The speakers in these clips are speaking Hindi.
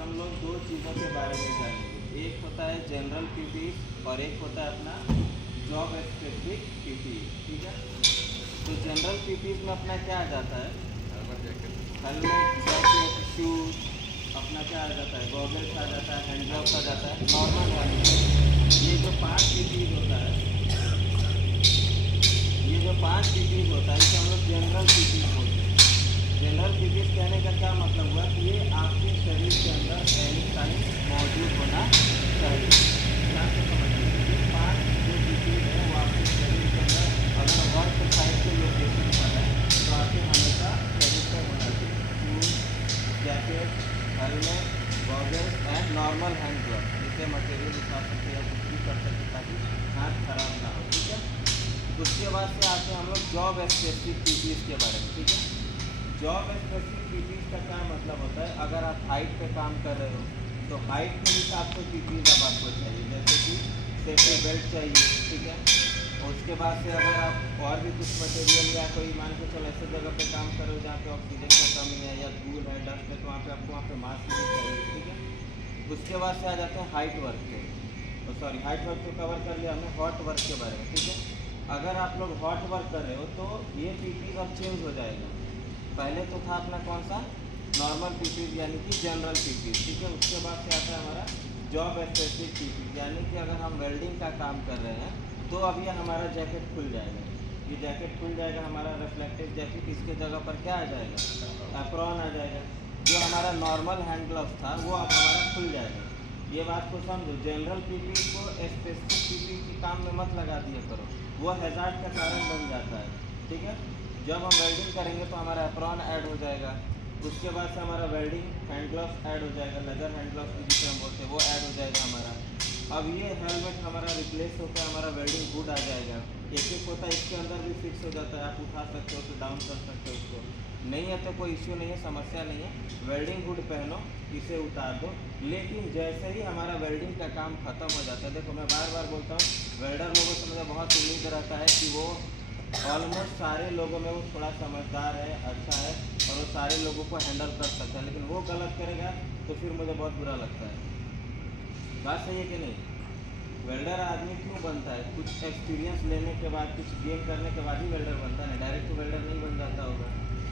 हम लोग दो चीज़ों के बारे में जानेंगे। एक होता है जनरल पीपी और एक होता है अपना जॉब स्पेसिफिक पीपी। ठीक है, तो जनरल पीपी में अपना क्या आ जाता है, हेलमेट, जैकेट, शूज, अपना क्या आ जाता है, गॉगल्स आ जाता है, हैंड ग्लव्स आ जाता है, नॉर्मल हेलमेट। ये जो 5 पीपीज होता है, ये जो 5 पीपीज होता है इसे हम लोग जनरल पीपीज बोलते हैं। जनरल पीपीज कहने का क्या मतलब हुआ कि ये आपके शरीर के अंदर एनी टाइम मौजूद होना चाहिए। ध्यान से समझिए, ये 5 जो पीपीज है वो आपके शरीर के अंदर अगर वर्क साइड के लोकेशन पर है तो आपके हमेशा शरीर पर होना चाहिए। Shoes, jacket, helmet, goggles and normal hand gloves, जिससे मटेरियल उठा सकते या कुछ भी कर सकते ताकि हाथ खराब ना हो। ठीक है, उसके बाद से आते हैं हम लोग जॉब स्पेसिफिक पीपीज के बारे में। ठीक है, जॉब स्पेसिफिक पीपीज का क्या मतलब होता है, अगर आप हाइट पे काम कर रहे हो तो हाइट के हिसाब से पीपीज अब आपको चाहिए, जैसे कि सेफ्टी बेल्ट चाहिए। ठीक है, और उसके बाद से अगर आप और भी कुछ मटेरियल या कोई मान के चलो ऐसे जगह पे काम कर रहे हो जहाँ पे ऑक्सीजन का कमी है या धूल है, डस्ट है, तो वहाँ पे आपको वहाँ पे मास्क भी चाहिए। ठीक है, उसके बाद से आ जाते हैं हाइट वर्क के, तो सॉरी हाइट वर्क तो कवर कर लिया हमने, हॉट वर्क के बारे में। ठीक है, अगर आप लोग हॉट वर्क कर रहे हो तो ये पीपीज अब चेंज हो जाएगा। पहले तो था अपना कौन सा, नॉर्मल पीपीज यानी कि जनरल पीपीज। ठीक है, उसके बाद से आता है हमारा जॉब स्पेसिफिक पीपीज, यानी कि अगर हम वेल्डिंग का काम कर रहे हैं तो अब ये हमारा जैकेट खुल जाएगा। ये जैकेट खुल जाएगा, हमारा रिफ्लेक्टिव जैकेट, इसके जगह पर क्या आ जाएगा, एप्रॉन आ जाएगा। जो हमारा नॉर्मल हैंड ग्लव्स था वो अब हमारा खुल जाएगा। ये बात को समझो, जनरल पीपीज को स्पेसिफिक पीपीज के काम में मत लगा दिया करो, वो हैजार्ड का कारण बन जाता है। ठीक है, जब हम वेल्डिंग करेंगे तो हमारा एप्रॉन ऐड हो जाएगा, उसके बाद से हमारा वेल्डिंग हैंड ग्लव्स ऐड हो जाएगा, लेदर हैंड ग्लव्स जिसे हम बोलते हैं वो ऐड हो जाएगा हमारा। अब ये हेलमेट हमारा रिप्लेस होकर हमारा वेल्डिंग हुड आ जाएगा। एक एक होता है, इसके अंदर भी फिक्स हो जाता है, आप उठा सकते हो तो डाउन कर सकते हो उसको, नहीं है तो कोई इश्यू नहीं है, समस्या नहीं है। वेल्डिंग हुड पहनो, इसे उतार दो। लेकिन जैसे ही हमारा वेल्डिंग का काम खत्म हो जाता है, देखो मैं बार बार बोलता हूँ, वेल्डर लोगों से मुझे बहुत उम्मीद रहता है कि वो ऑलमोस्ट सारे लोगों में वो थोड़ा समझदार है, अच्छा है और वो सारे लोगों को हैंडल कर सकता है, लेकिन वो गलत करेगा तो फिर मुझे बहुत बुरा लगता है। बात सही है कि नहीं? वेल्डर आदमी क्यों बनता है, कुछ एक्सपीरियंस लेने के बाद, कुछ गेम करने के बाद ही वेल्डर बनता है, डायरेक्ट तो वेल्डर नहीं बन जाता होगा।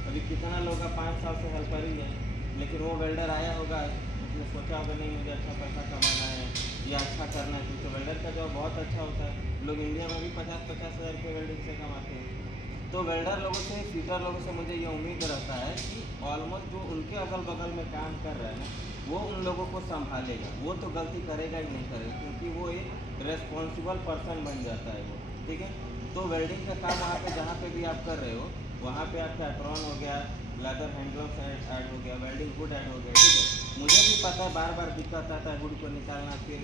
अभी कितना लोग 5 साल से हेल्पर ही है, लेकिन वो वेल्डर आया होगा, उसने सोचा होगा नहीं मुझे अच्छा पैसा कमाना है या अच्छा करना है, तो वेल्डर का जॉब बहुत अच्छा होता है। लोग इंडिया में भी 50-50 हज़ार रुपये वेल्डिंग से कमाते हैं। तो वेल्डर लोगों से, फीटर लोगों से मुझे ये उम्मीद रहता है कि ऑलमोस्ट जो उनके अगल बगल में काम कर रहे हैं वो उन लोगों को संभालेगा, वो तो गलती करेगा ही नहीं करेगा, क्योंकि वो एक रेस्पॉन्सिबल पर्सन बन जाता है वो। ठीक है, तो वेल्डिंग का काम वहाँ पे जहाँ पे भी आप कर रहे हो वहाँ पे आपका एप्रॉन हो गया, लेदर हैंड ग्लव्स ऐड हो गया, वेल्डिंग हुड ऐड हो गया। ठीक है, मुझे भी पता है बार बार दिक्कत आता है हुड को निकालना, फिर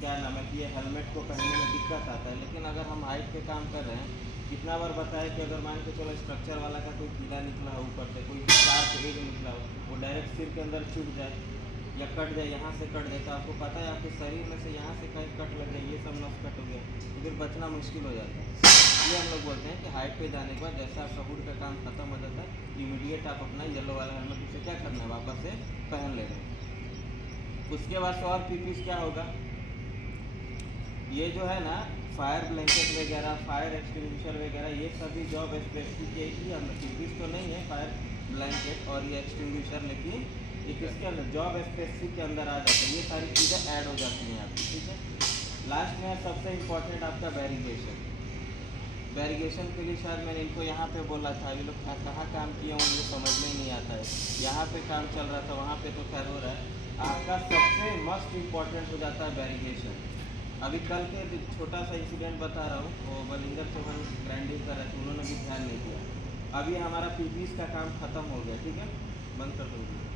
क्या नाम है कि ये हेलमेट को पहनने में दिक्कत आता है। लेकिन अगर हम हाइट पे काम कर रहे हैं, कितना बार बताया कि अगर मान के चलो स्ट्रक्चर वाला का कोई कीड़ा निकला हो ऊपर से, कोई शार्प एज निकला हो, वो डायरेक्ट सिर के अंदर चुभ जाए या कट जाए, यहाँ से कट जाए, तो आपको पता है आपके शरीर में से यहाँ से कहीं कट लग जाए, ये सब नस कट हो गया तो फिर बचना मुश्किल हो जाता है। ये हम लोग बोलते हैं कि हाइट पे जाने के बाद जैसा आपका हुड का काम खत्म हो जाता है, इमीडिएट आप अपना येलो वाला हेलमेट उसे क्या करना है, वापस से पहन लेना है। उसके बाद से और पीपीस क्या होगा, ये जो है ना फायर ब्लैंकेट वगैरह, फायर एक्सटिंग्विशर वगैरह, ये सभी जॉब स्पेसिफिक के ही अंदर, पीपीस तो नहीं है फायर ब्लैंकेट और ये एक्सटिंग्विशर, लेकिन एक इसके अंदर जॉब स्पेसिफिक के अंदर आ जाता है, ये सारी चीज़ें ऐड हो जाती हैं आपकी। ठीक है, लास्ट में है सबसे इम्पोर्टेंट आपका बैरिगेशन। बैरिगेशन के लिए शायद मैंने इनको यहाँ पे बोला था, ये लोग कहाँ काम किए हैं मुझे समझ में ही नहीं आता है। यहाँ पे काम चल रहा था, वहाँ पे तो खैर हो रहा है। आपका सबसे मस्ट इम्पॉर्टेंट हो जाता है बैरिगेशन। अभी कल के छोटा सा इंसिडेंट बता रहा हूँ, वो बलिंदर चौहान ग्राइंडिंग कर रहे थे, उन्होंने भी ध्यान नहीं दिया। अभी हमारा पीपीस का काम खत्म हो गया। ठीक है, बंद कर दो।